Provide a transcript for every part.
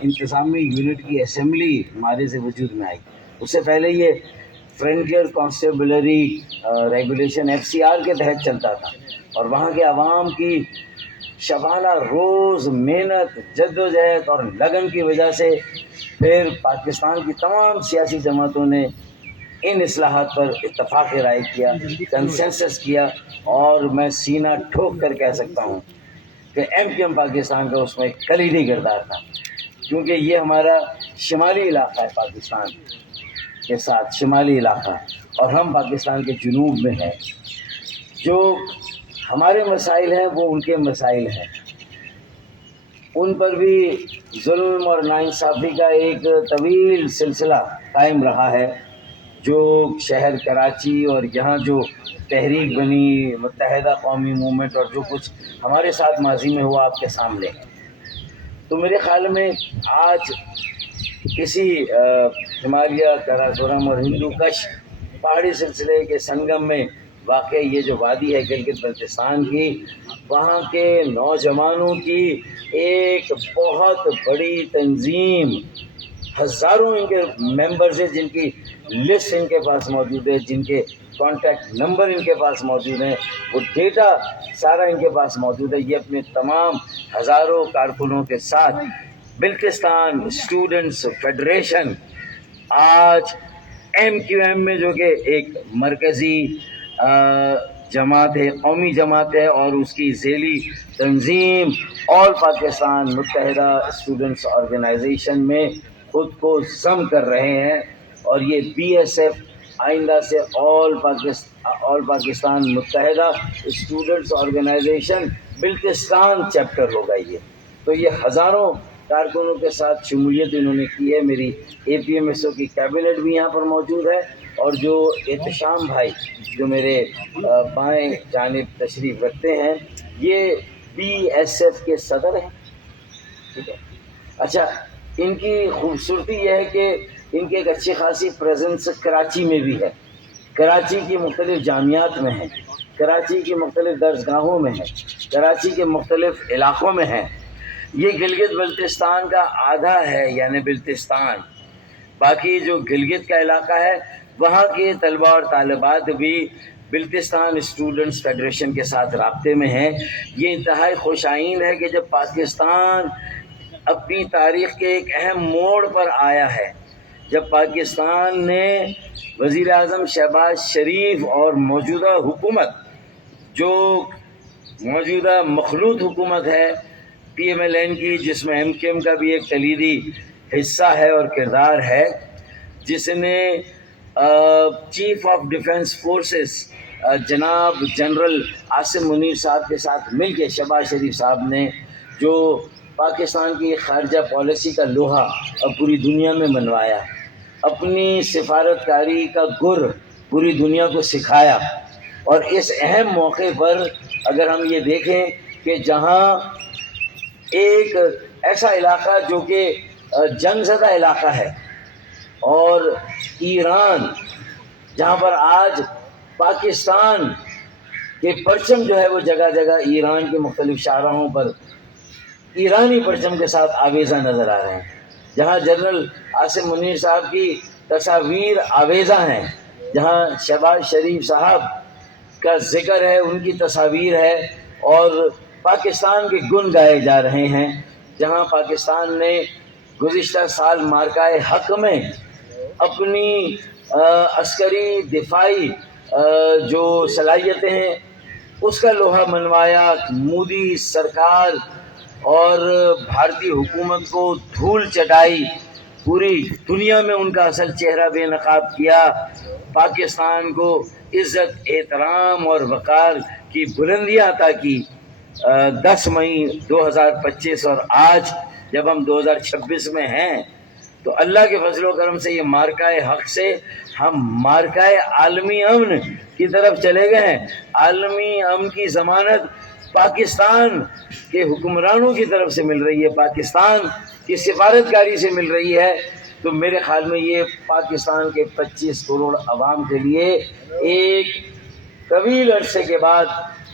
انتظامی یونٹ کی اسمبلی ماضی سے وجود میں آئی. اس سے پہلے یہ فرنٹیئر کانسٹیبلری ریگولیشن FCR کے تحت چلتا تھا، اور وہاں کے عوام کی شبانہ روز محنت، جدوجہد اور لگن کی وجہ سے پھر پاکستان کی تمام سیاسی جماعتوں نے ان اصلاحات پر اتفاق رائے کیا، کنسنسس کیا، اور میں سینہ ٹھوک کر کہہ سکتا ہوں کہ MQM پاکستان کا اس میں ایک کلیدی کردار تھا، کیونکہ یہ ہمارا شمالی علاقہ ہے، پاکستان کے ساتھ شمالی علاقہ، اور ہم پاکستان کے جنوب میں ہیں. جو ہمارے مسائل ہیں وہ ان کے مسائل ہیں، ان پر بھی ظلم اور ناانصافی کا ایک طویل سلسلہ قائم رہا ہے. جو شہر کراچی اور یہاں جو تحریک بنی متحدہ قومی موومنٹ اور جو کچھ ہمارے ساتھ ماضی میں ہوا آپ کے سامنے، تو میرے خیال میں آج کسی ہمالیہ، کراکورم اور ہندو کش پہاڑی سلسلے کے سنگم میں واقع یہ جو وادی ہے گلگت بلتستان کی، وہاں کے نوجوانوں کی ایک بہت بڑی تنظیم، ہزاروں ان کے ممبرز ہیں جن کی لسٹ ان کے پاس موجود ہے، جن کے کانٹیکٹ نمبر ان کے پاس موجود ہیں، وہ ڈیٹا سارا ان کے پاس موجود ہے. یہ اپنے تمام ہزاروں کارکنوں کے ساتھ بلتستان اسٹوڈنٹس فیڈریشن آج MQM میں، جو کہ ایک مرکزی جماعت ہے، قومی جماعت ہے، اور اس کی ذیلی تنظیم آل پاکستان متحدہ اسٹوڈنٹس آرگنائزیشن میں خود کو ضم کر رہے ہیں. اور یہ BSF آئندہ سے آل پاکستان متحدہ اسٹوڈنٹس آرگنائزیشن بلتستان چیپٹر ہوگا. تو یہ ہزاروں کارکنوں کے ساتھ شمولیت انہوں نے کی ہے. میری APMSO کی کیبنٹ بھی یہاں پر موجود ہے، اور جو احتشام بھائی جو میرے بائیں جانب تشریف رکھتے ہیں، یہ BSF کے صدر ہیں. ٹھیک ہے. اچھا، ان کی خوبصورتی یہ ہے کہ ان کی ایک اچھی خاصی پریزنس کراچی میں بھی ہے، کراچی کی مختلف جامعات میں ہیں، کراچی کی مختلف درسگاہوں میں ہیں، کراچی کے مختلف علاقوں میں ہیں. یہ گلگت بلتستان کا آدھا ہے، یعنی بلتستان. باقی جو گلگت کا علاقہ ہے وہاں کے طلباء اور طالبات بھی بلتستان اسٹوڈنٹس فیڈریشن کے ساتھ رابطے میں ہیں. یہ انتہائی خوش آئند ہے کہ جب پاکستان اپنی تاریخ کے ایک اہم موڑ پر آیا ہے، جب پاکستان نے وزیر اعظم شہباز شریف اور موجودہ حکومت، جو موجودہ مخلوط حکومت ہے PMLN کی، جس میں MQM کا بھی ایک کلیدی حصہ ہے اور کردار ہے، جس نے چیف آف ڈیفنس فورسز جناب جنرل عاصم منیر صاحب کے ساتھ مل کے شہباز شریف صاحب نے جو پاکستان کی خارجہ پالیسی کا لوہا پوری دنیا میں منوایا، اپنی سفارتکاری کا گر پوری دنیا کو سکھایا. اور اس اہم موقع پر اگر ہم یہ دیکھیں کہ جہاں ایک ایسا علاقہ جو کہ جنگ زدہ علاقہ ہے، اور ایران جہاں پر آج پاکستان کے پرچم جو ہے وہ جگہ جگہ ایران کے مختلف شاہراہوں پر ایرانی پرچم کے ساتھ آویزہ نظر آ رہے ہیں، جہاں جنرل عاصم منیر صاحب کی تصاویر آویزہ ہیں، جہاں شہباز شریف صاحب کا ذکر ہے، ان کی تصاویر ہے، اور پاکستان کے گن گائے جا رہے ہیں، جہاں پاکستان نے گزشتہ سال مارکائے حق میں اپنی عسکری دفاعی جو صلاحیتیں ہیں اس کا لوہا منوایا. مودی سرکار اور بھارتی حکومت کو دھول چٹائی، پوری دنیا میں ان کا اصل چہرہ بے نقاب کیا، پاکستان کو عزت، احترام اور وقار کی بلندیاں عطا کی. 10 مئی 2025 اور آج جب ہم 2026 میں ہیں تو اللہ کے فضل و کرم سے یہ مارکائے حق سے ہم مارکائے عالمی امن کی طرف چلے گئے ہیں. عالمی امن کی ضمانت پاکستان کے حکمرانوں کی طرف سے مل رہی ہے، پاکستان کی سفارتکاری سے مل رہی ہے. تو میرے خیال میں یہ پاکستان کے 25 کروڑ عوام کے لیے ایک طویل عرصے کے بعد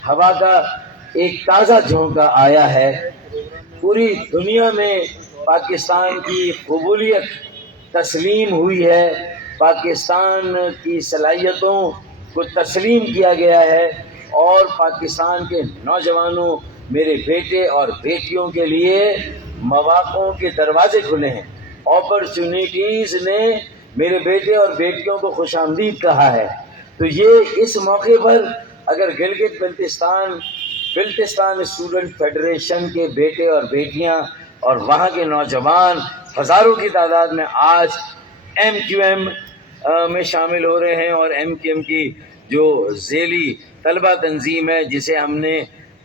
ہوا کا ایک تازہ جھونکا آیا ہے. پوری دنیا میں پاکستان کی قبولیت تسلیم ہوئی ہے، پاکستان کی صلاحیتوں کو تسلیم کیا گیا ہے، اور پاکستان کے نوجوانوں، میرے بیٹے اور بیٹیوں کے لیے مواقعوں کے دروازے کھلے ہیں، اپرچونیٹیز نے میرے بیٹے اور بیٹیوں کو خوش آمدید کہا ہے۔ تو یہ اس موقع پر اگر گلگت بلتستان اسٹوڈنٹ فیڈریشن کے بیٹے اور بیٹیاں اور وہاں کے نوجوان ہزاروں کی تعداد میں آج ایم کیو ایم میں شامل ہو رہے ہیں، اور ایم کیو ایم کی جو ذیلی طلبہ تنظیم ہے جسے ہم نے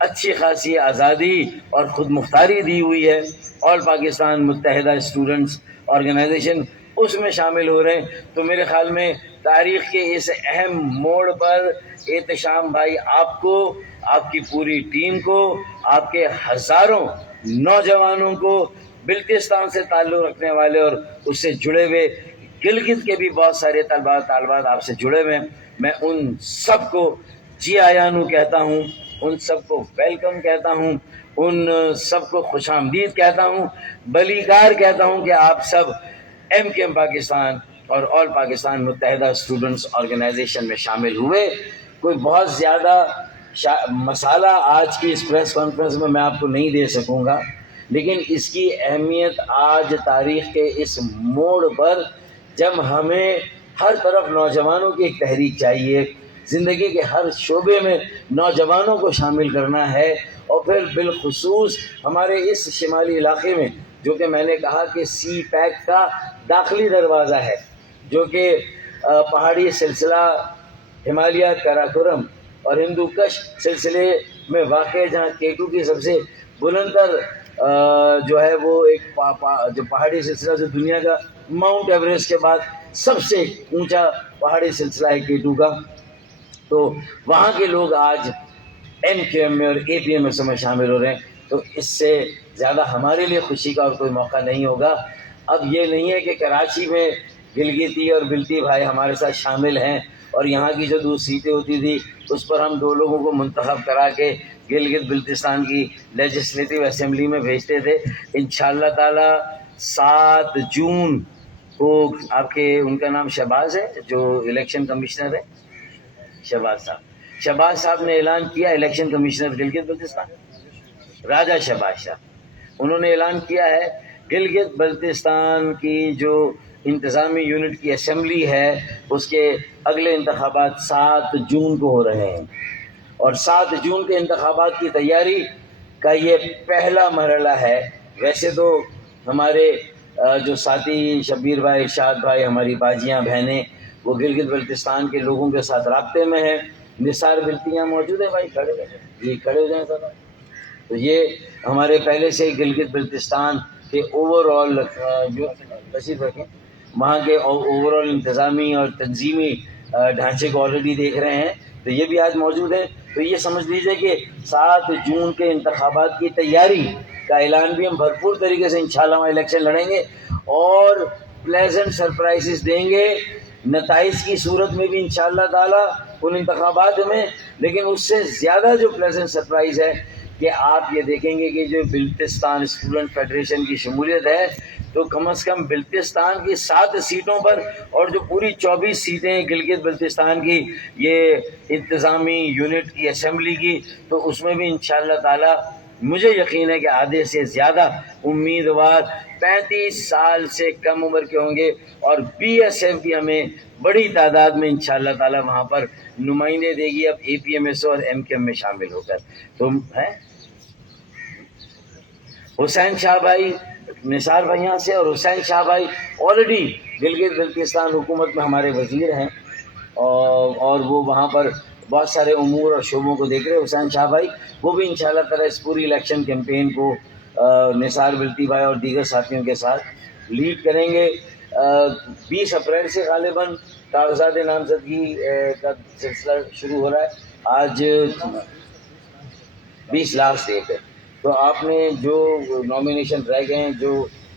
اچھی خاصی آزادی اور خود مختاری دی ہوئی ہے، آل پاکستان متحدہ اسٹوڈنٹس آرگنائزیشن، اس میں شامل ہو رہے ہیں، تو میرے خیال میں تاریخ کے اس اہم موڑ پر احتشام بھائی آپ کو، آپ کی پوری ٹیم کو، آپ کے ہزاروں نوجوانوں کو، بلتستان سے تعلق رکھنے والے اور اس سے جڑے ہوئے گلگت کے بھی بہت سارے طلباء طالبات آپ سے جڑے ہوئے ہیں، میں ان سب کو جی آیانو کہتا ہوں، ان سب کو ویلکم کہتا ہوں، ان سب کو خوش آمدید کہتا ہوں، بلیکار کہتا ہوں کہ آپ سب ایم کے ایم پاکستان اور آل پاکستان متحدہ اسٹوڈنٹس آرگنائزیشن میں شامل ہوئے۔ کوئی بہت زیادہ مسالہ آج کی اس پریس کانفرنس میں آپ کو نہیں دے سکوں گا، لیکن اس کی اہمیت آج تاریخ کے اس موڑ پر جب ہمیں ہر طرف نوجوانوں کی ایک تحریک چاہیے، زندگی کے ہر شعبے میں نوجوانوں کو شامل کرنا ہے، اور پھر بالخصوص ہمارے اس شمالی علاقے میں جو کہ میں نے کہا کہ سی پیک کا داخلی دروازہ ہے، جو کہ پہاڑی سلسلہ ہمالیہ کراکورم اور ہندو کش سلسلے میں واقع ہے، جہاں کیٹو کی سب سے بلند تر جو ہے وہ ایک جو پہاڑی سلسلہ جو دنیا کا ماؤنٹ ایوریسٹ کے بعد سب سے اونچا پہاڑی سلسلہ ہے کیٹو کا، تو وہاں کے لوگ آج ایم کیو ایم میں اور اے پی ایم ایس میں شامل ہو رہے ہیں، تو اس سے زیادہ ہمارے لیے خوشی کا اور کوئی موقع نہیں ہوگا۔ اب یہ نہیں ہے کہ کراچی میں گلگتی اور بلتی بھائی ہمارے ساتھ شامل ہیں، اور یہاں کی جو 2 سیٹیں ہوتی تھی اس پر ہم 2 لوگوں کو منتخب کرا کے گلگت بلتستان کی لیجسلیٹو اسمبلی میں بھیجتے تھے۔ انشاءاللہ تعالی 7 جون کو آپ کے ان کا نام شہباز ہے جو الیکشن کمشنر ہے، شہباز صاحب نے اعلان کیا، الیکشن کمشنر گلگت بلتستان راجہ شہباز شاہ، انہوں نے اعلان کیا ہے گلگت بلتستان کی جو انتظامی یونٹ کی اسمبلی ہے اس کے اگلے انتخابات 7 جون کو ہو رہے ہیں، اور 7 جون کے انتخابات کی تیاری کا یہ پہلا مرحلہ ہے۔ ویسے تو ہمارے جو ساتھی شبیر بھائی، ارشاد بھائی، ہماری باجیاں بہنیں وہ گلگت بلتستان کے لوگوں کے ساتھ رابطے میں ہیں، نثار بلتیاں موجود ہیں بھائی، کھڑے ہو جائیں ذرا۔ تو یہ ہمارے پہلے سے گلگت بلتستان کے اوور آل جو تشریف رکھیں وہاں کے اوور آل انتظامی اور تنظیمی ڈھانچے کو آلریڈی دیکھ رہے ہیں، تو یہ بھی آج موجود ہیں۔ تو یہ سمجھ لیجئے کہ 7 جون کے انتخابات کی تیاری کا اعلان بھی ہم بھرپور طریقے سے انشاءاللہ وہاں الیکشن لڑیں گے، اور پلیزنٹ سرپرائزز دیں گے نتائج کی صورت میں بھی انشاءاللہ تعالی ان انتخابات میں، لیکن اس سے زیادہ جو پلیزنٹ سرپرائز ہے کہ آپ یہ دیکھیں گے کہ جو بلتستان اسٹوڈنٹ فیڈریشن کی شمولیت ہے تو کم از کم بلتستان کی 7 سیٹوں پر، اور جو پوری 24 سیٹیں گلگت بلتستان کی یہ انتظامی یونٹ کی اسمبلی کی، تو اس میں بھی انشاءاللہ تعالی مجھے یقین ہے کہ آدھے سے زیادہ امیدوار 35 سال سے کم عمر کے ہوں گے، اور بی ایس ایف بھی ہمیں بڑی تعداد میں انشاءاللہ تعالی وہاں پر نمائندے دے گی، اب اے پی ایم ایس اور ایم کے ایم میں شامل ہو کر۔ تم ہیں حسین شاہ بھائی، نثار بھائی یہاں سے، اور حسین شاہ بھائی آلریڈی گلگت بلتستان حکومت میں ہمارے وزیر ہیں، اور وہ وہاں پر بہت سارے امور اور شعبوں کو دیکھ رہے ہیں۔ حسین شاہ بھائی وہ بھی انشاءاللہ تعالی اس پوری الیکشن کیمپین کو نثار بلتی بھائی اور دیگر ساتھیوں کے ساتھ لیڈ کریں گے۔ 20 اپریل سے غالباً کاغذات نامزدگی کا سلسلہ شروع ہو رہا ہے، آج 20 لاسٹ ڈیٹ ہے، تو آپ نے جو نامینیشن رہ گئے ہیں جو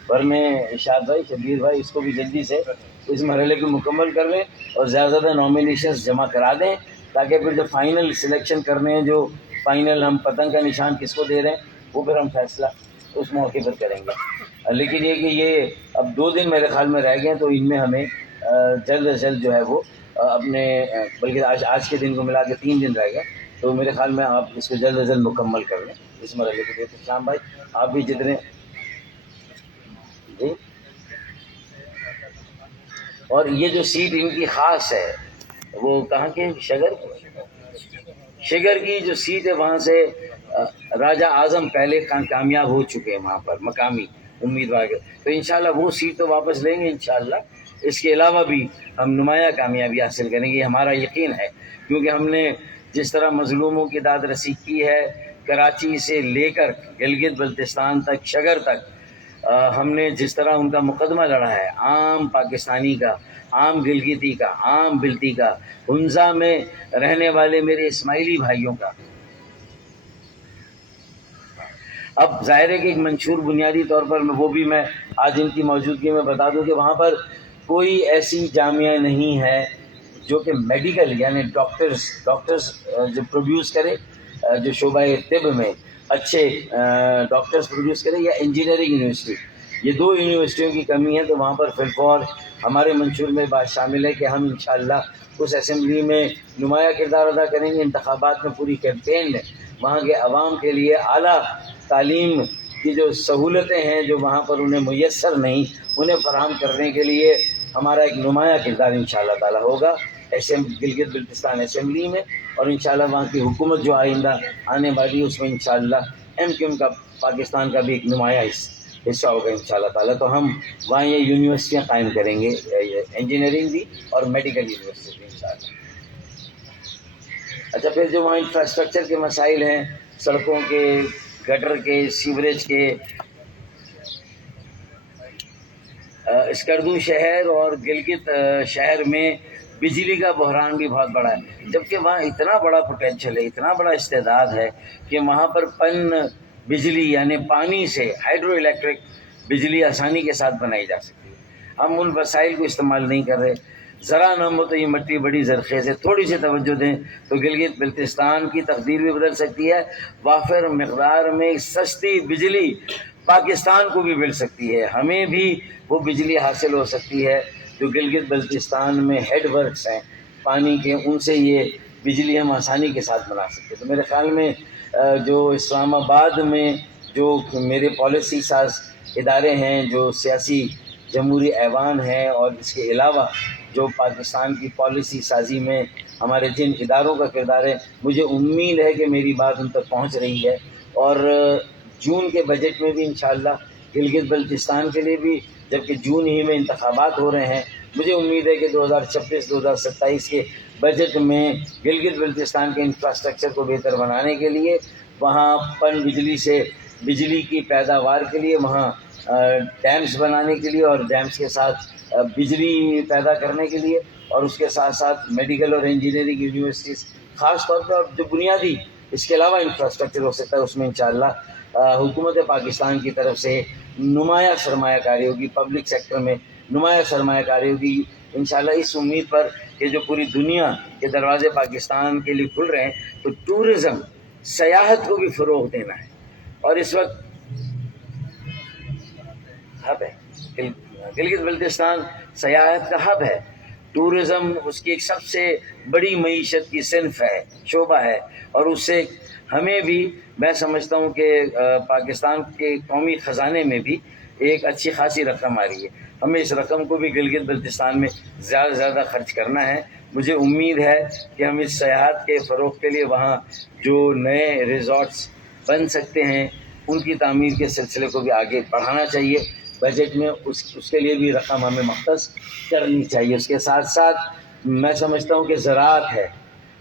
بھرنے، ارشاد بھائی، شبیر بھائی، اس کو بھی جلدی سے اس مرحلے کو مکمل کر لیں اور زیادہ زیادہ نامینیشنز جمع کرا دیں، تاکہ پھر جو فائنل سلیکشن کرنے ہیں، جو فائنل ہم پتنگ کا نشان کس کو دے رہے ہیں، وہ پھر ہم فیصلہ اس موقع پر کریں گے۔ لیکن یہ کہ یہ اب 2 دن میرے خیال میں رہ گئے ہیں، تو ان میں ہمیں جلد از جلد جو ہے وہ اپنے بلکہ آج کے دن کو ملا کے 3 دن رہ گئے، تو میرے خیال میں آپ اس کو جلد از جلد مکمل کر لیں اس مرحلے کو دیتے. شام بھائی آپ بھی جتنے جی. اور یہ جو سیٹ ان کی خاص ہے وہ کہاں کے شگر کی جو سیٹ ہے وہاں سے راجہ اعظم پہلے کامیاب ہو چکے ہیں وہاں پر مقامی امیدوار کے، تو انشاءاللہ وہ سیٹ تو واپس لیں گے انشاءاللہ. اس کے علاوہ بھی ہم نمایاں کامیابی حاصل کریں گے، یہ ہمارا یقین ہے، کیونکہ ہم نے جس طرح مظلوموں کی داد رسی کی ہے کراچی سے لے کر گلگت بلتستان تک شگر تک، ہم نے جس طرح ان کا مقدمہ لڑا ہے، عام پاکستانی کا، عام گلگتی کا، عام بلتی کا، ہنزا میں رہنے والے میرے اسماعیلی بھائیوں کا. اب ظاہر ہے کہ ایک منشور بنیادی طور پر وہ بھی میں آج ان کی موجودگی میں بتا دوں کہ وہاں پر کوئی ایسی جامعہ نہیں ہے جو کہ میڈیکل یعنی ڈاکٹرز جو پروڈیوس کرے، جو شعبہ طب میں اچھے ڈاکٹرز پروڈیوس کرے، یا انجینئرنگ یونیورسٹی. یہ 2 یونیورسٹیوں کی کمی ہے، تو وہاں پر فی الفور ہمارے منشور میں بات شامل ہے کہ ہم انشاءاللہ اس اسمبلی میں نمایاں کردار ادا کریں گے. انتخابات میں پوری کیمپین میں وہاں کے عوام کے لیے اعلیٰ تعلیم کی جو سہولتیں ہیں جو وہاں پر انہیں میسر نہیں، انہیں فراہم کرنے کے لیے ہمارا ایک نمایاں کردار انشاءاللہ تعالی ہوگا گلگت بلتستان اسمبلی میں. اور انشاءاللہ وہاں کی حکومت جو آئندہ آنے والی ہے اس میں انشاءاللہ MQM کا پاکستان کا بھی ایک نمایاں حصہ ہوگا انشاءاللہ تعالی. تو ہم وہاں یہ یونیورسٹیاں قائم کریں گے، انجینئرنگ بھی اور میڈیکل یونیورسٹی بھی انشاءاللہ. اچھا، پھر جو وہاں انفراسٹرکچر کے مسائل ہیں، سڑکوں کے، گٹر کے، سیوریج کے، اسکردو شہر اور گلگت شہر میں بجلی کا بحران بھی بہت بڑا ہے، جبکہ وہاں اتنا بڑا پوٹینشل ہے، اتنا بڑا استعداد ہے کہ وہاں پر پن بجلی یعنی پانی سے ہائیڈرو الیکٹرک بجلی آسانی کے ساتھ بنائی جا سکتی ہے. ہم ان وسائل کو استعمال نہیں کر رہے. ذرا نہ ہو تو یہ مٹی بڑی زرخیز ہے، تھوڑی سی توجہ دیں تو گلگت بلتستان کی تقدیر بھی بدل سکتی ہے. وافر مقدار میں سستی بجلی پاکستان کو بھی مل سکتی ہے، ہمیں بھی وہ بجلی حاصل ہو سکتی ہے جو گلگت بلتستان میں ہیڈ ورکس ہیں پانی کے، ان سے یہ بجلی ہم آسانی کے ساتھ بنا سکتے ہیں. تو میرے خیال میں جو اسلام آباد میں جو میرے پالیسی ساز ادارے ہیں، جو سیاسی جمہوری ایوان ہیں، اور اس کے علاوہ جو پاکستان کی پالیسی سازی میں ہمارے جن اداروں کا کردار ہے، مجھے امید ہے کہ میری بات ان تک پہنچ رہی ہے. اور جون کے بجٹ میں بھی انشاءاللہ گلگت بلتستان کے لیے بھی، جبکہ جون ہی میں انتخابات ہو رہے ہیں، مجھے امید ہے کہ 2026-2027 کے بجٹ میں گلگت بلتستان کے انفراسٹرکچر کو بہتر بنانے کے لیے، وہاں پن بجلی سے بجلی کی پیداوار کے لیے، وہاں ڈیمز بنانے کے لیے اور ڈیمز کے ساتھ بجلی پیدا کرنے کے لیے، اور اس کے ساتھ ساتھ میڈیکل اور انجینئرنگ یونیورسٹیز خاص طور پہ، اور جو بنیادی اس کے علاوہ انفراسٹرکچر ہو سکتا ہے اس میں انشاءاللہ حکومت پاکستان کی طرف سے نمایاں سرمایہ کاری ہوگی، پبلک سیکٹر میں نمایاں سرمایہ کاری ہوگی انشاءاللہ، اس امید پر کہ جو پوری دنیا کے دروازے پاکستان کے لیے کھل رہے ہیں، تو ٹورزم، سیاحت کو بھی فروغ دینا ہے. اور اس وقت ہب ہے گلگت بلتستان، سیاحت کا ہب ہے، ٹورزم اس کی ایک سب سے بڑی معیشت کی صنف ہے، شعبہ ہے. اور اس سے ہمیں بھی، میں سمجھتا ہوں کہ پاکستان کے قومی خزانے میں بھی ایک اچھی خاصی رقم آ رہی ہے. ہمیں اس رقم کو بھی گلگت بلتستان میں زیادہ سے زیادہ خرچ کرنا ہے. مجھے امید ہے کہ ہم اس سیاحت کے فروغ کے لیے وہاں جو نئے ریزورٹس بن سکتے ہیں ان کی تعمیر کے سلسلے کو بھی آگے بڑھانا چاہیے. بجٹ میں اس کے لیے بھی رقم ہمیں مختص کرنی چاہیے. اس کے ساتھ ساتھ میں سمجھتا ہوں کہ زراعت ہے،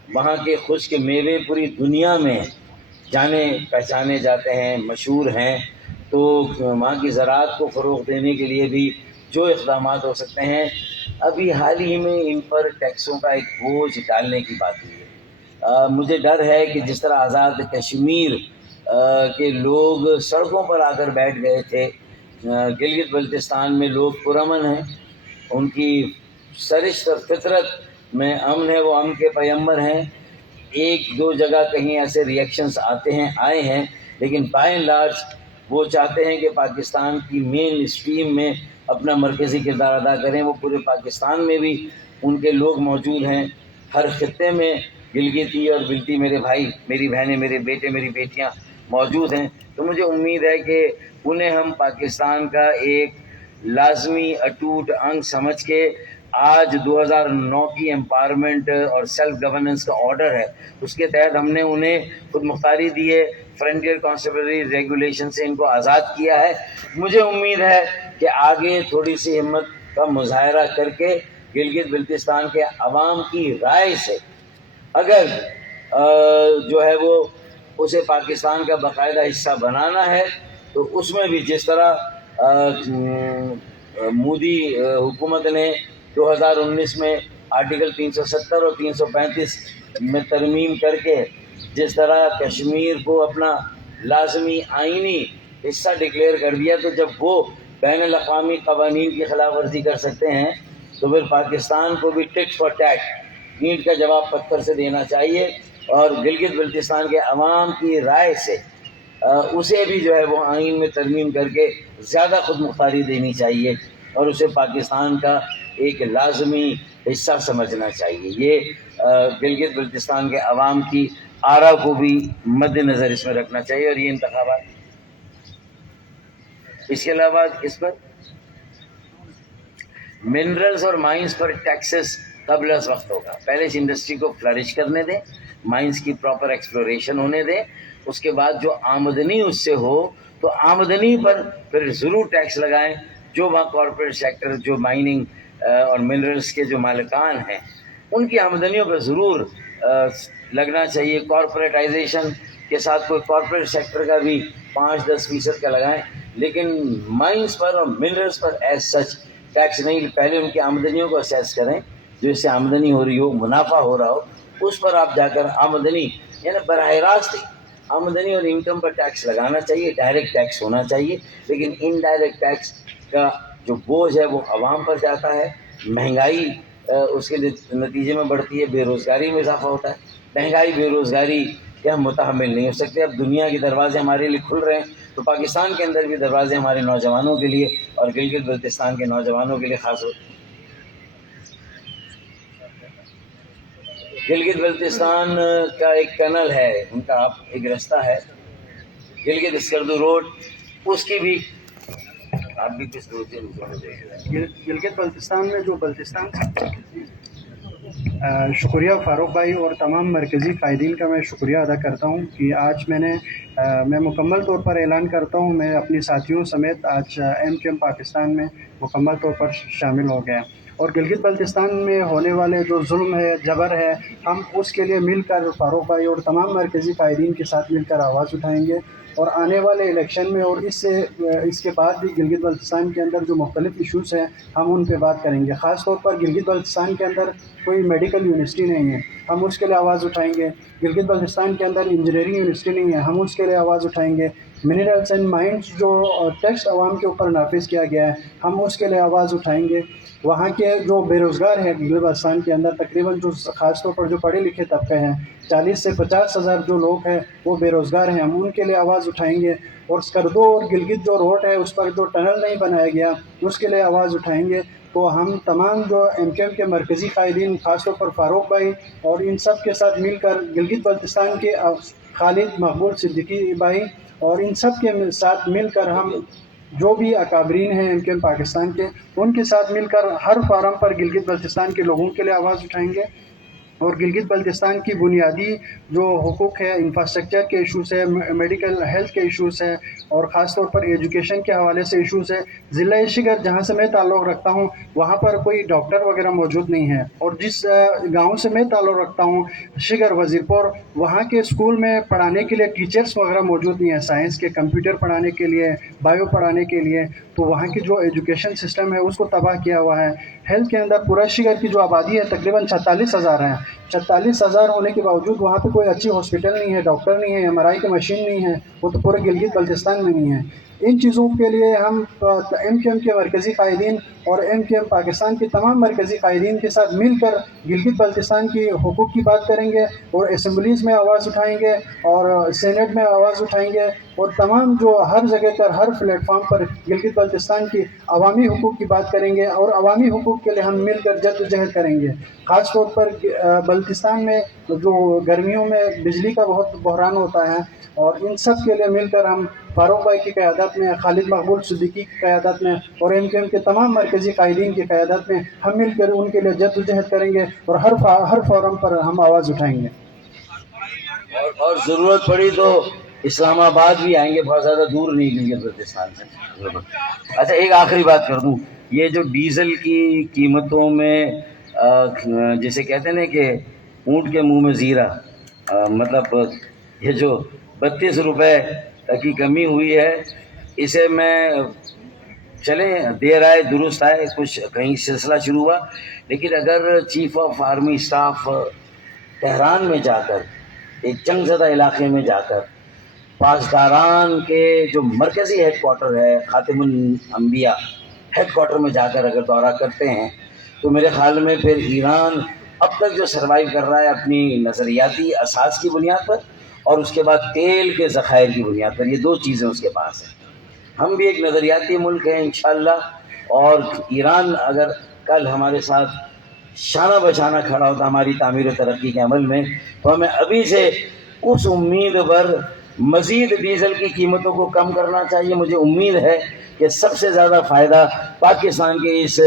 وہاں کے خشک میوے پوری دنیا میں جانے پہچانے جاتے ہیں، مشہور ہیں. تو وہاں کی زراعت کو فروغ دینے کے لیے بھی جو اقدامات ہو سکتے ہیں، ابھی حال ہی میں ان پر ٹیکسوں کا ایک بوجھ ڈالنے کی بات ہوئی ہے. مجھے ڈر ہے کہ جس طرح آزاد کشمیر کے لوگ سڑکوں پر آ کر بیٹھ گئے تھے، گلگت بلتستان میں لوگ پرامن ہیں، ان کی سرشت اور فطرت میں امن ہے، وہ امن کے پیمبر ہیں. 1-2 جگہ کہیں ایسے ریئیکشنز آئے ہیں، لیکن بائی اینڈ لارج وہ چاہتے ہیں کہ پاکستان کی مین اسٹریم میں اپنا مرکزی کردار ادا کریں. وہ پورے پاکستان میں بھی ان کے لوگ موجود ہیں. ہر خطے میں گلگتی اور بلتی میرے بھائی، میری بہنیں، میرے بیٹے، میری بیٹیاں موجود ہیں. تو مجھے امید ہے کہ انہیں ہم پاکستان کا ایک لازمی اٹوٹ انگ سمجھ کے آج 2009 کی امپاورمنٹ اور سیلف گورننس کا آرڈر ہے، اس کے تحت ہم نے انہیں خود مختاری دی ہے، فرنٹیئر کانسٹیبلری ریگولیشن سے ان کو آزاد کیا ہے. مجھے امید ہے کہ آگے تھوڑی سی ہمت کا مظاہرہ کر کے گلگت بلتستان کے عوام کی رائے سے اگر جو ہے وہ اسے پاکستان کا باقاعدہ حصہ بنانا ہے تو اس میں بھی جس طرح مودی حکومت نے 2019 میں آرٹیکل 370 اور 335 میں ترمیم کر کے جس طرح کشمیر کو اپنا لازمی آئینی حصہ ڈکلیئر کر دیا، تو جب وہ بین الاقوامی قوانین کی خلاف ورزی کر سکتے ہیں تو پھر پاکستان کو بھی ٹک فار ٹیک، اینٹ کا جواب پتھر سے دینا چاہیے، اور گلگت بلتستان کے عوام کی رائے سے اسے بھی جو ہے وہ آئین میں ترمیم کر کے زیادہ خود مختاری دینی چاہیے اور اسے پاکستان کا ایک لازمی حصہ سمجھنا چاہیے. یہ گلگت بلتستان کے عوام کی آرا کو بھی مد نظر اس میں رکھنا چاہیے. اور یہ انتخابات، اس کے علاوہ اس پر منرلز اور مائنز پر ٹیکسز قبل از وقت ہوگا. پہلے اس انڈسٹری کو فلرش کرنے دیں، مائنز کی پراپر ایکسپلوریشن ہونے دیں، اس کے بعد جو آمدنی اس سے ہو تو آمدنی پر پھر ضرور ٹیکس لگائیں. جو وہاں کارپوریٹ سیکٹر، جو مائننگ اور منرلز کے جو مالکان ہیں، ان کی آمدنیوں پر ضرور لگنا چاہیے. کارپوریٹائزیشن کے ساتھ کوئی کارپوریٹ سیکٹر کا بھی 5-10% کا لگائیں، لیکن مائنز پر اور منرلز پر ایز سچ ٹیکس نہیں. پہلے ان کی آمدنیوں کو اسیس کریں، جو اس سے آمدنی ہو رہی ہو، منافع ہو رہا ہو، اس پر آپ جا کر آمدنی یعنی براہ راست آمدنی اور انکم پر ٹیکس لگانا چاہیے. ڈائریکٹ ٹیکس ہونا چاہیے، لیکن انڈائریکٹ ٹیکس کا جو بوجھ ہے وہ عوام پر جاتا ہے. مہنگائی اس کے نتیجے میں بڑھتی ہے، بے روزگاری میں اضافہ ہوتا ہے. مہنگائی، بے روزگاری کے ہم متحمل نہیں ہو سکتے. اب دنیا کے دروازے ہمارے لیے کھل رہے ہیں تو پاکستان کے اندر بھی دروازے ہمارے نوجوانوں کے لیے اور گلگت بلتستان کے نوجوانوں کے لیے خاص ہوتے ہیں. گلگت بلتستان کا ایک ٹنل ہے، ان کا ایک رستہ ہے گلگت اسکردو روڈ، اس کی بھی آپ بھی کس گلگت بلتستان میں جو بلتستان شکریہ فاروق بھائی اور تمام مرکزی قائدین کا میں شکریہ ادا کرتا ہوں کہ آج میں مکمل طور پر اعلان کرتا ہوں، میں اپنی ساتھیوں سمیت آج MQM پاکستان میں مکمل طور پر شامل ہو گیا. اور گلگت بلتستان میں ہونے والے جو ظلم ہے، جبر ہے، ہم اس کے لیے مل کر فاروق بھائی اور تمام مرکزی قائدین کے ساتھ مل کر آواز اٹھائیں گے. اور آنے والے الیکشن میں اور اس کے بعد بھی گلگت بلتستان کے اندر جو مختلف ایشوز ہیں ہم ان پہ بات کریں گے. خاص طور پر گلگت بلتستان کے اندر کوئی میڈیکل یونیورسٹی نہیں ہے، ہم اس کے لیے آواز اٹھائیں گے. گلگت بلتستان کے اندر انجینئرنگ یونیورسٹی نہیں ہے، ہم اس کے لیے آواز اٹھائیں گے. منرلس اینڈ مائنس جو ٹیکس عوام کے اوپر نافذ کیا گیا ہے، ہم اس کے لیے آواز اٹھائیں گے. وہاں کے جو بے روزگار ہیں گلگت بلتستان کے اندر، تقریباً جو خاص طور پر جو پڑھے لکھے طبقے ہیں، 40 سے 50 ہزار جو لوگ ہیں وہ بے روزگار ہیں، ہم ان کے لیے آواز اٹھائیں گے. اور اسکردو اور گلگت جو روڈ ہے اس پر جو ٹنل نہیں بنایا گیا اس کے لیے آواز اٹھائیں گے. تو ہم تمام جو MQM کے مرکزی قائدین، خاص طور پر فاروق بھائی اور ان سب کے ساتھ مل کر گلگت بلتستان کے خالد مقبول صدیقی بھائی اور ان سب کے ساتھ مل کر ہم جو بھی اکابرین ہیں MQM پاکستان کے، ان کے ساتھ مل کر ہر فارم پر گلگت بلتستان کے لوگوں کے لیے آواز اٹھائیں گے. اور گلگت بلتستان کی بنیادی جو حقوق ہے، انفراسٹرکچر کے ایشوز ہے، میڈیکل ہیلتھ کے ایشوز ہے، اور خاص طور پر ایجوکیشن کے حوالے سے ایشوز ہے. ضلع شگر جہاں سے میں تعلق رکھتا ہوں وہاں پر کوئی ڈاکٹر وغیرہ موجود نہیں ہے. اور جس گاؤں سے میں تعلق رکھتا ہوں شگر وزیر پور، وہاں کے اسکول میں پڑھانے کے لیے ٹیچرز وغیرہ موجود نہیں ہیں، سائنس کے، کمپیوٹر پڑھانے کے لیے، بایو پڑھانے کے لیے. تو وہاں کی جو ایجوکیشن سسٹم ہے اس کو تباہ کیا ہوا ہے. ہیلتھ کے اندر پورا شگر کی جو آبادی ہے تقریباً 46,000 ہیں. 46,000 ہونے کے باوجود وہاں پہ کوئی اچھی ہاسپٹل نہیں ہے، ڈاکٹر نہیں ہے، MRI کی مشین نہیں ہے. وہ تو پورے گلگت بلتستان میں نہیں ہے. ان چیزوں کے لیے ہم MQM کے مرکزی قائدین اور MQM پاکستان کے تمام مرکزی قائدین کے ساتھ مل کر گلگت بلتستان کی حقوق کی بات کریں گے اور اسمبلیز میں آواز اٹھائیں گے اور سینٹ میں آواز اٹھائیں گے اور تمام جو ہر جگہ پر ہر پلیٹ فارم پر گلگت بلتستان کی عوامی حقوق کی بات کریں گے اور عوامی حقوق کے لیے ہم مل کر جدوجہد کریں گے. خاص طور پر بلتستان میں جو گرمیوں میں بجلی کا بہت بحران ہوتا ہے اور ان سب کے لیے مل کر ہم فاروق بھائی کی قیادت میں، خالد مقبول صدیقی کی قیادت میں اور MQM کے تمام مرکزی قائدین کی قیادت میں ہم مل کر ان کے لیے جدوجہد کریں گے اور ہر فورم پر ہم آواز اٹھائیں گے. اور ضرورت پڑی تو اسلام آباد بھی آئیں گے، بہت زیادہ دور نہیں گلگت بلتستان سے. اچھا ایک آخری بات کر دوں، یہ جو ڈیزل کی قیمتوں میں جسے کہتے ہیں نا کہ اونٹ کے منہ میں زیرہ، مطلب یہ جو 32 روپے کی کمی ہوئی ہے، اسے میں چلیں دیر آئے درست آئے، کچھ کہیں سلسلہ شروع ہوا، لیکن اگر chief of army staff Tehran میں جا کر، ایک جنگ زدہ علاقے میں جا کر، پاسداران کے جو مرکزی ہیڈ کوارٹر ہے خاتم الانبیاء ہیڈ کوارٹر میں جا کر اگر دورہ کرتے ہیں تو میرے خیال میں پھر ایران اب تک جو سروائیو کر رہا ہے اپنی نظریاتی اساس کی بنیاد پر اور اس کے بعد تیل کے ذخائر کی بنیاد پر، یہ دو چیزیں اس کے پاس ہیں. ہم بھی ایک نظریاتی ملک ہیں انشاءاللہ، اور ایران اگر کل ہمارے ساتھ شانہ بشانہ کھڑا ہوتا ہماری تعمیر و ترقی کے عمل میں، تو ہمیں ابھی سے اس امید پر مزید ڈیزل کی قیمتوں کو کم کرنا چاہیے. مجھے امید ہے کہ سب سے زیادہ فائدہ پاکستان کے اس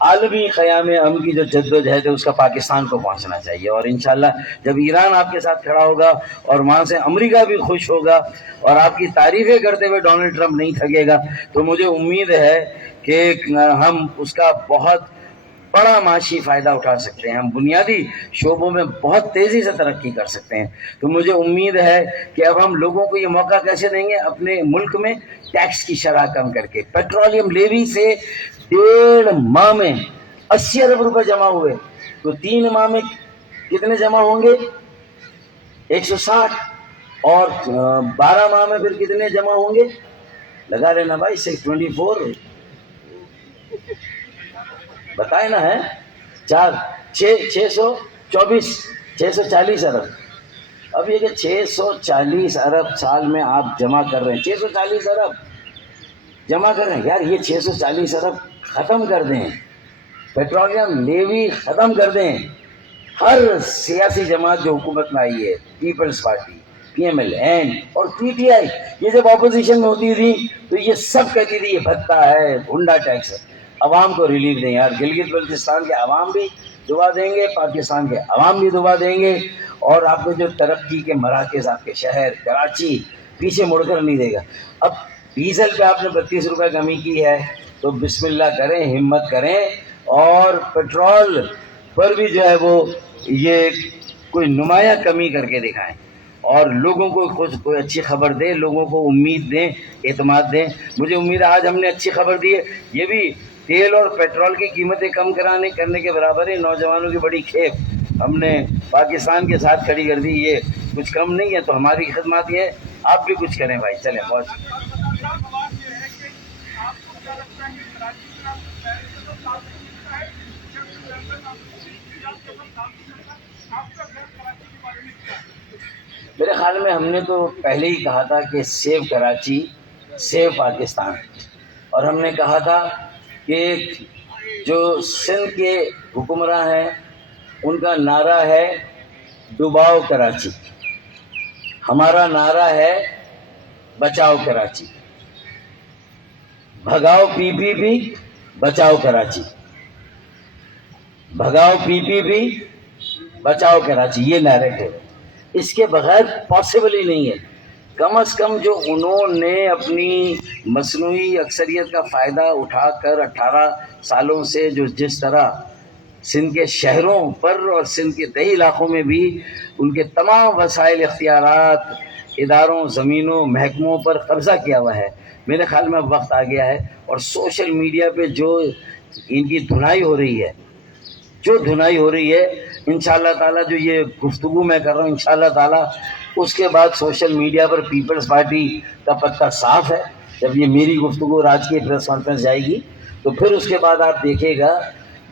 عالمی قیام امن کی جو جدوجہد ہے اس کا پاکستان کو پہنچنا چاہیے. اور انشاءاللہ جب ایران آپ کے ساتھ کھڑا ہوگا اور وہاں سے امریکہ بھی خوش ہوگا اور آپ کی تعریفیں کرتے ہوئے ڈونلڈ ٹرمپ نہیں تھکے گا، تو مجھے امید ہے کہ ہم اس کا بہت بڑا معاشی فائدہ اٹھا سکتے ہیں، ہم بنیادی شعبوں میں بہت تیزی سے ترقی کر سکتے ہیں. تو مجھے امید ہے کہ اب ہم لوگوں کو یہ موقع کیسے دیں گے، اپنے ملک میں ٹیکس کی شرح کم کر کے. پیٹرولیم لیوی سے 1.5 ماہ میں 80 ارب روپے جمع ہوئے، تو 3 ماہ میں کتنے جمع ہوں گے؟ 160. اور 12 ماہ میں پھر کتنے جمع ہوں گے؟ لگا لینا بھائی، 624 بتائے نا، ہے 640 ارب. اب یہ کہ 640 ارب سال میں آپ جمع کر رہے ہیں، 640 ارب جمع کر رہے ہیں. یار یہ 640 ارب ختم کر دیں، پیٹرولیم لیوی ختم کر دیں. ہر سیاسی جماعت جو حکومت میں آئی ہے، پیپلز پارٹی، PML اور PTI، یہ جب اپوزیشن میں ہوتی تھی تو یہ سب کہتی تھی یہ بھتہ ہے، گنڈا ٹیکس ہے. عوام کو ریلیف دیں یار. گلگت بلتستان کے عوام بھی دعا دیں گے، پاکستان کے عوام بھی دعا دیں گے، اور آپ کو جو ترقی کے مراکز، آپ کے شہر کراچی پیچھے مڑ کر نہیں دے گا. اب ڈیزل پہ آپ نے 32 روپے کمی کی ہے تو بسم اللہ کریں، ہمت کریں، اور پیٹرول پر بھی جو ہے وہ یہ کوئی نمایاں کمی کر کے دکھائیں اور لوگوں کو کوئی اچھی خبر دیں، لوگوں کو امید دیں، اعتماد دیں. مجھے امید ہے آج ہم نے اچھی خبر دی ہے. یہ بھی تیل اور پیٹرول کی قیمتیں کم کرنے کے برابر ہے. نوجوانوں کی بڑی کھیپ ہم نے پاکستان کے ساتھ کھڑی کر دی، یہ کچھ کم نہیں ہے. تو ہماری خدمات یہ ہے، آپ بھی کچھ کریں بھائی، چلیں. بہت میرے خیال میں ہم نے تو پہلے ہی کہا تھا کہ سیو کراچی، سیو پاکستان. اور ہم نے کہا تھا کہ جو سندھ کے حکمراں ہیں ان کا نعرہ ہے ڈباؤ کراچی، ہمارا نعرہ ہے بچاؤ کراچی. بھگاؤ PPP، بچاؤ کراچی. بھگاؤ PPP، بچاؤ کراچی، یہ نیریٹو ہے. اس کے بغیر پاسبل ہی نہیں ہے. کم از کم جو انہوں نے اپنی مصنوعی اکثریت کا فائدہ اٹھا کر 18 سالوں سے جو جس طرح سندھ کے شہروں پر اور سندھ کے دیہی علاقوں میں بھی ان کے تمام وسائل، اختیارات، اداروں، زمینوں، محکموں پر قبضہ کیا ہوا ہے، میرے خیال میں اب وقت آ گیا ہے. اور سوشل میڈیا پہ جو ان کی دھنائی ہو رہی ہے، انشاءاللہ تعالیٰ جو یہ گفتگو میں کر رہا ہوں، انشاءاللہ تعالیٰ اس کے بعد سوشل میڈیا پر پیپلز پارٹی کا پتہ صاف ہے. جب یہ میری گفتگو اور آج کی پریس کانفرنس جائے گی تو پھر اس کے بعد آپ دیکھے گا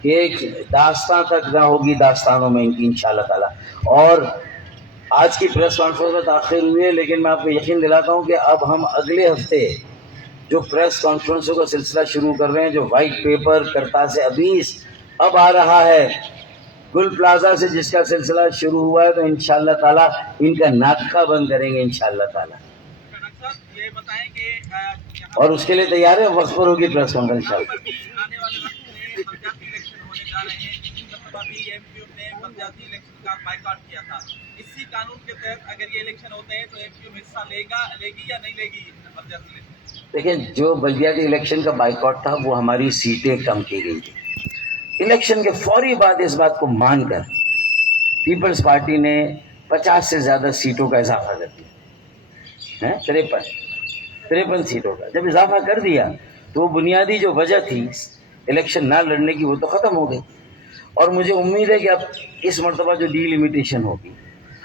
کہ ایک داستان تک نہ ہوگی داستانوں میں ان کی انشاءاللہ تعالی. اور آج کی پریس کانفرنس میں تاخیر ہوئی ہے، لیکن میں آپ کو یقین دلاتا ہوں کہ اب ہم اگلے ہفتے جو پریس کانفرنسوں کا سلسلہ شروع کر رہے ہیں، جو وائٹ پیپر کرتاز ابیس اب آ رہا ہے گل پلازا سے جس کا سلسلہ شروع ہوا ہے، تو انشاءاللہ تعالیٰ ان کا ناطقہ بند کریں گے انشاءاللہ تعالیٰ. یہ بتائیں کہ اور اس کے لیے تیار ہے، وقت پر ہوگی پریس کانفرنس انشاءاللہ. آنے والے وقت میں بلدیاتی الیکشن ہونے جا رہے ہیں. بھی ایم کیو نے بلدیاتی الیکشن کا بائیکاٹ کیا تھا. اسی قانون کے تحت اگر یہ الیکشن ہوتے ہیں تو ایم کیو حصہ لے گی یا نہیں لے گی بلدیاتی الیکشن؟ دیکھیں، جو بلدیاتی الیکشن کا بائیکاٹ تھا وہ ہماری سیٹیں کم کی گئی تھی. الیکشن کے فوری بعد اس بات کو مان کر پیپلز پارٹی نے 50 سے زیادہ سیٹوں کا اضافہ کر دیا. 53 سیٹوں کا جب اضافہ کر دیا تو وہ بنیادی جو وجہ تھی الیکشن نہ لڑنے کی وہ تو ختم ہو گئی. اور مجھے امید ہے کہ اب اس مرتبہ جو ڈی لمیٹیشن ہوگی،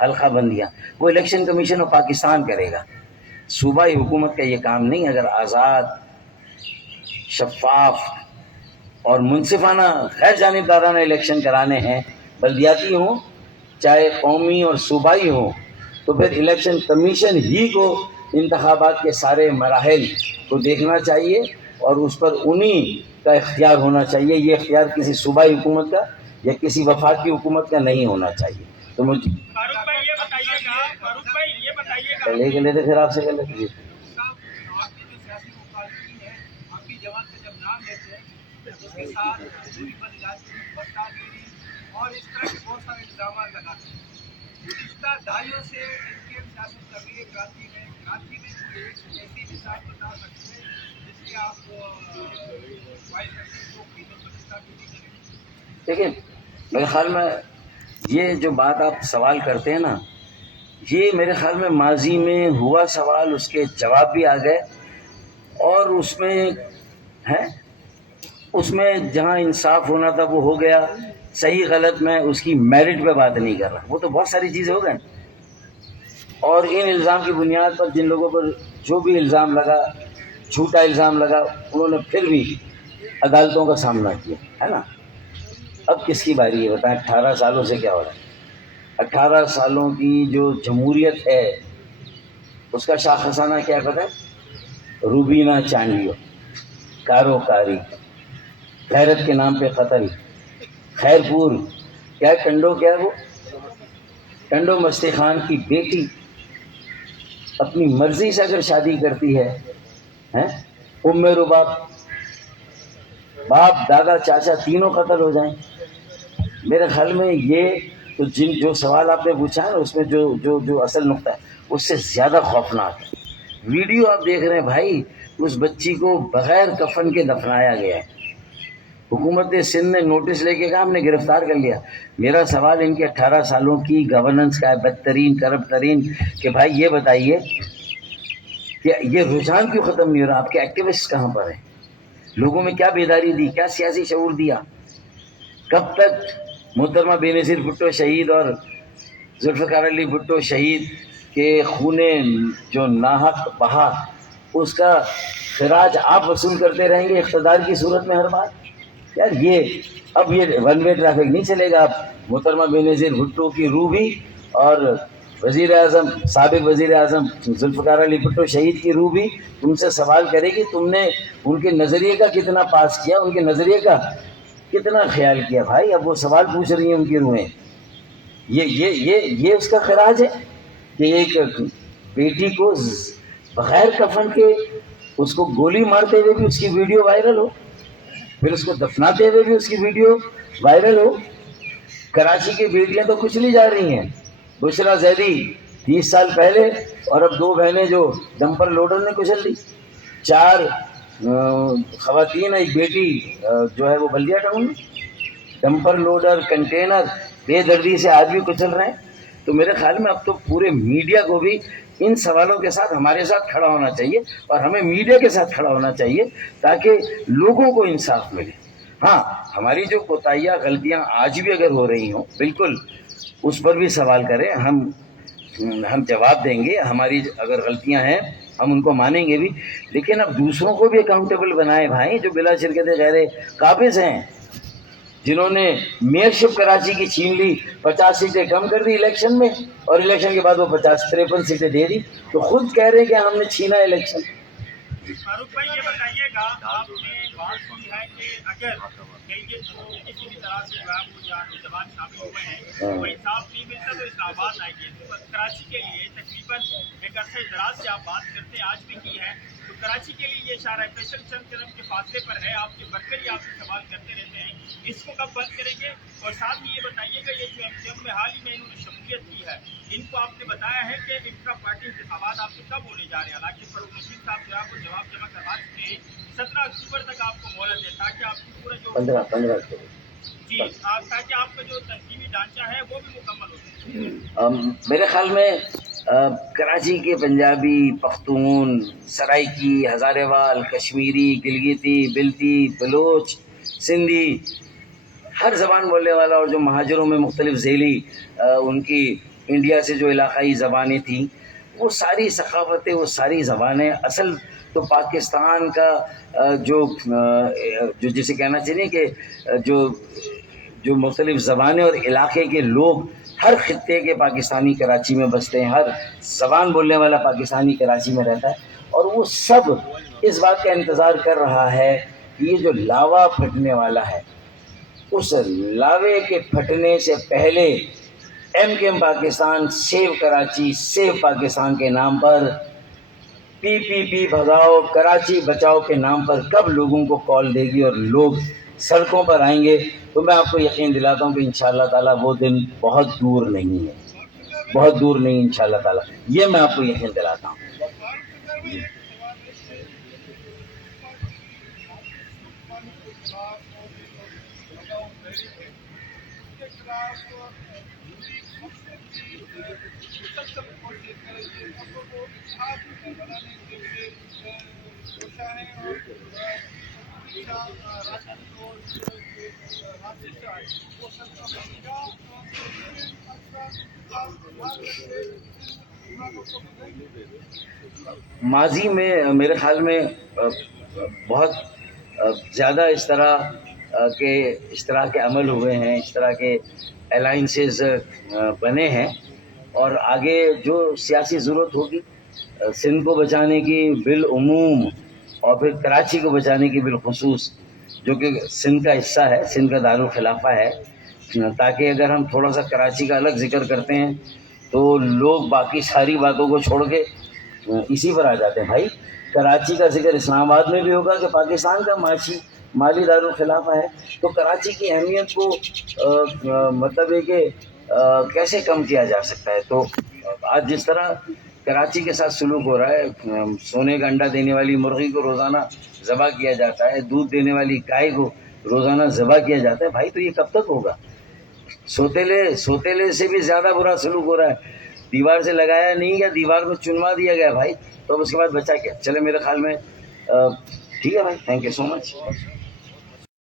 حلقہ بندیاں، وہ الیکشن کمیشن آف پاکستان کرے گا. صوبائی حکومت کا یہ کام نہیں. اگر آزاد، شفاف اور منصفانہ غیر جانبدارانہ الیکشن کرانے ہیں، بلدیاتی ہوں چاہے قومی اور صوبائی ہوں، تو پھر الیکشن کمیشن ہی کو انتخابات کے سارے مراحل کو دیکھنا چاہیے اور اس پر انہی کا اختیار ہونا چاہیے. یہ اختیار کسی صوبائی حکومت کا یا کسی وفاقی حکومت کا نہیں ہونا چاہیے. تو مجھے فاروق بھائی یہ بتائیے گا لے کے لیتے پھر آپ سے کر لیتے. آپ کے جو سیاسی مخالفین ہیں، آپ کی جماعت کا جب نام لیتے ہیں اس کے ساتھ غریباً علاج میں بٹاگیری اور اس طرح کے بہت سارے الزامات لگاتے ہیں. گزشتہ دہائیوں سے این پی ایم سیاست کر رہی ہے. کرانچی میں کوئی ایسی مثال بتا سکتے ہیں جس کے آپ فائل کرتے کو قیمت کریں؟ دیکھیں، میرے خیال میں یہ جو بات آپ سوال کرتے ہیں نا، یہ میرے خیال میں ماضی میں ہوا سوال، اس کے جواب بھی آ گئے. اور اس میں جہاں انصاف ہونا تھا وہ ہو گیا. صحیح غلط میں اس کی میرٹ پہ بات نہیں کر رہا، وہ تو بہت ساری چیزیں ہو گئیں. اور ان الزام کی بنیاد پر جن لوگوں پر جو بھی الزام لگا، جھوٹا الزام لگا، انہوں نے پھر بھی عدالتوں کا سامنا کیا ہے نا. اب کس کی باری ہے بتائیں؟ 18 سالوں سے کیا ہو رہا ہے؟ 18 سالوں کی جو جمہوریت ہے اس کا شاخسانہ کیا پتہ ہے؟ روبینہ چاندیو، کاروکاری، غیرت کے نام پہ قتل، خیر پور، کیا ٹنڈو، کیا وہ ٹنڈو مستی خان کی بیٹی اپنی مرضی سے اگر شادی کرتی ہے، ام رباب، باپ دادا چاچا تینوں قتل ہو جائیں. میرے خیال میں یہ تو جو سوال آپ نے پوچھا ہے اس میں جو اصل نقطہ ہے اس سے زیادہ خوفناک ہے. ویڈیو آپ دیکھ رہے ہیں بھائی، اس بچی کو بغیر کفن کے دفنایا گیا ہے. حکومت سندھ نے نوٹس لے کے کہا ہم نے گرفتار کر لیا. میرا سوال ان کے 18 سالوں کی گورننس کا ہے، بدترین کرپٹ ترین، کہ بھائی یہ بتائیے کہ یہ رجحان کیوں ختم نہیں ہو رہا؟ آپ کے ایکٹیوسٹ کہاں پر ہیں؟ لوگوں میں کیا بیداری دی، کیا سیاسی شعور دیا؟ کب تک محترمہ بے نظیر بھٹو شہید اور ذوالفقار علی بھٹو شہید کے خون جو ناحق بہا اس کا خراج آپ وصول کرتے رہیں گے اقتدار کی صورت میں ہر بار؟ یار اب یہ ون وے ٹریفک نہیں چلے گا. اب محترمہ بے نظیر بھٹو کی روح بھی اور وزیر اعظم، سابق وزیر اعظم ذوالفقار علی بھٹو شہید کی روح بھی تم سے سوال کرے گی تم نے ان کے نظریے کا کتنا پاس کیا، ان کے نظریے کا کتنا خیال کیا. بھائی اب وہ سوال پوچھ رہی ہیں ان کی روحیں. یہ اس کا خراج ہے کہ ایک بیٹی کو بغیر کفن کے اس کو گولی مارتے ہوئے بھی اس کی ویڈیو وائرل ہو، پھر اس کو دفناتے ہوئے بھی اس کی ویڈیو وائرل ہو. کراچی کی بیٹیاں تو کچلی جا رہی ہیں. بشرا زیدی 30 سال پہلے اور اب 2 بہنیں جو ڈمپر لوڈر نے کچل دی. 4 خواتین، ایک بیٹی جو ہے وہ بلدیا ٹاؤن میں. ڈمپر لوڈر، کنٹینر بے دردی سے آج بھی کچل رہے ہیں. تو میرے خیال میں اب تو پورے میڈیا کو بھی ان سوالوں کے ساتھ ہمارے ساتھ کھڑا ہونا چاہیے اور ہمیں میڈیا کے ساتھ کھڑا ہونا چاہیے تاکہ لوگوں کو انصاف ملے. ہاں، ہماری جو کوتاہیاں غلطیاں آج بھی اگر ہو رہی ہوں بالکل اس پر بھی سوال کریں، ہم جواب دیں گے. ہماری اگر غلطیاں ہیں ہم ان کو مانیں گے بھی، لیکن اب دوسروں کو بھی اکاؤنٹیبل بنائے بھائی، جو بلا شرکت غیر قابض ہیں، جنہوں نے میئرشپ کراچی کی چھین لی، 50 سیٹیں کم کر دی الیکشن میں، اور الیکشن کے بعد وہ 53 سیٹیں دے دی، تو خود کہہ رہے کہ ہم نے چھینا الیکشن۔ فاروق بھائی یہ بتائیے گا، آپ نے بات کی ہے کہ اگر ڈیلیگیٹ کو کسی بھی طرح سے جو ہے وہ نوجوان شامل ہوئے ہیں تو انصاف نہیں ملتا تو اسلام آباد آئیں گے، تو کراچی کے لیے تقریباً ایک عرصہ دراز سے آپ بات کرتے ہیں، آج بھی کی ہے، تو کراچی کے لیے یہ اشارہ فیصل چند قدم کے فاصلے پر ہے، آپ کے ورکر ہی آپ سے سوال کرتے رہتے ہیں، اس کو کب بند کریں گے؟ اور ساتھ ہی یہ بتائیے گا، یہ جو MCM میں حال ہی میں انہوں نے شمولیت کی ہے، ان کو آپ نے بتایا ہے کہ انٹرا پارٹی انتخابات آپ کے کب ہونے جا رہے ہیں؟ حالانکہ پرویز مشیر صاحب جو ہے آپ کو جواب جمع کروا چکے ہیں، 17 اکتوبر تک آپ کو مہلت ہے تاکہ آپ کی پورا جو 15 جی تاکہ آپ کا جو تنظیمی ڈھانچہ ہے وہ بھی مکمل ہو سکے۔ میرے خیال میں کراچی کے پنجابی، پختون، سرائکی، ہزارے وال، کشمیری، گلگیتی، بلتی، بلوچ، سندھی، ہر زبان بولنے والا، اور جو مہاجروں میں مختلف ذیلی ان کی انڈیا سے جو علاقائی زبانیں تھیں، وہ ساری ثقافتیں، وہ ساری زبانیں، اصل تو پاکستان کا جو جسے کہنا چاہیے کہ جو مختلف زبانیں اور علاقے کے لوگ، ہر خطے کے پاکستانی کراچی میں بستے ہیں، ہر زبان بولنے والا پاکستانی کراچی میں رہتا ہے، اور وہ سب اس بات کا انتظار کر رہا ہے کہ یہ جو لاوا پھٹنے والا ہے، اس لاوے کے پھٹنے سے پہلے MKM Pakistan save Karachi save Pakistan کے نام پر، PPP بھگاؤ کراچی بچاؤ کے نام پر کب لوگوں کو کال دے گی اور لوگ سڑکوں پر آئیں گے، تو میں آپ کو یقین دلاتا ہوں کہ انشاءاللہ تعالیٰ وہ دن بہت دور نہیں ہے، بہت دور نہیں انشاءاللہ تعالیٰ، یہ میں آپ کو یقین دلاتا ہوں۔ ماضی میں میرے خیال میں بہت زیادہ اس طرح کے عمل ہوئے ہیں، اس طرح کے الائنسز بنے ہیں، اور آگے جو سیاسی ضرورت ہوگی سندھ کو بچانے کی بالعموم، اور پھر کراچی کو بچانے کی بالخصوص، جو کہ سندھ کا حصہ ہے، سندھ کا دارالخلافہ ہے، تاکہ اگر ہم تھوڑا سا کراچی کا الگ ذکر کرتے ہیں تو لوگ باقی ساری باتوں کو چھوڑ کے اسی پر آ جاتے ہیں۔ بھائی کراچی کا ذکر اسلام آباد میں بھی ہوگا کہ پاکستان کا مالی دارالخلافہ ہے، تو کراچی کی اہمیت کو مطلب ہے کہ کیسے کم کیا جا سکتا ہے؟ تو آج جس طرح کراچی کے ساتھ سلوک ہو رہا ہے، سونے کا انڈا دینے والی مرغی کو روزانہ ذبح کیا جاتا ہے، دودھ دینے والی گائے کو روزانہ ذبح کیا جاتا ہے، بھائی تو یہ کب تک ہوگا؟ سوتیلے سے بھی زیادہ برا سلوک ہو رہا ہے، دیوار سے لگایا نہیں گیا، دیوار میں چنوا دیا گیا بھائی، تو اس کے بعد بچا کیا؟ چلے میرے خیال میں ٹھیک ہے بھائی، تھینک یو سو مچ۔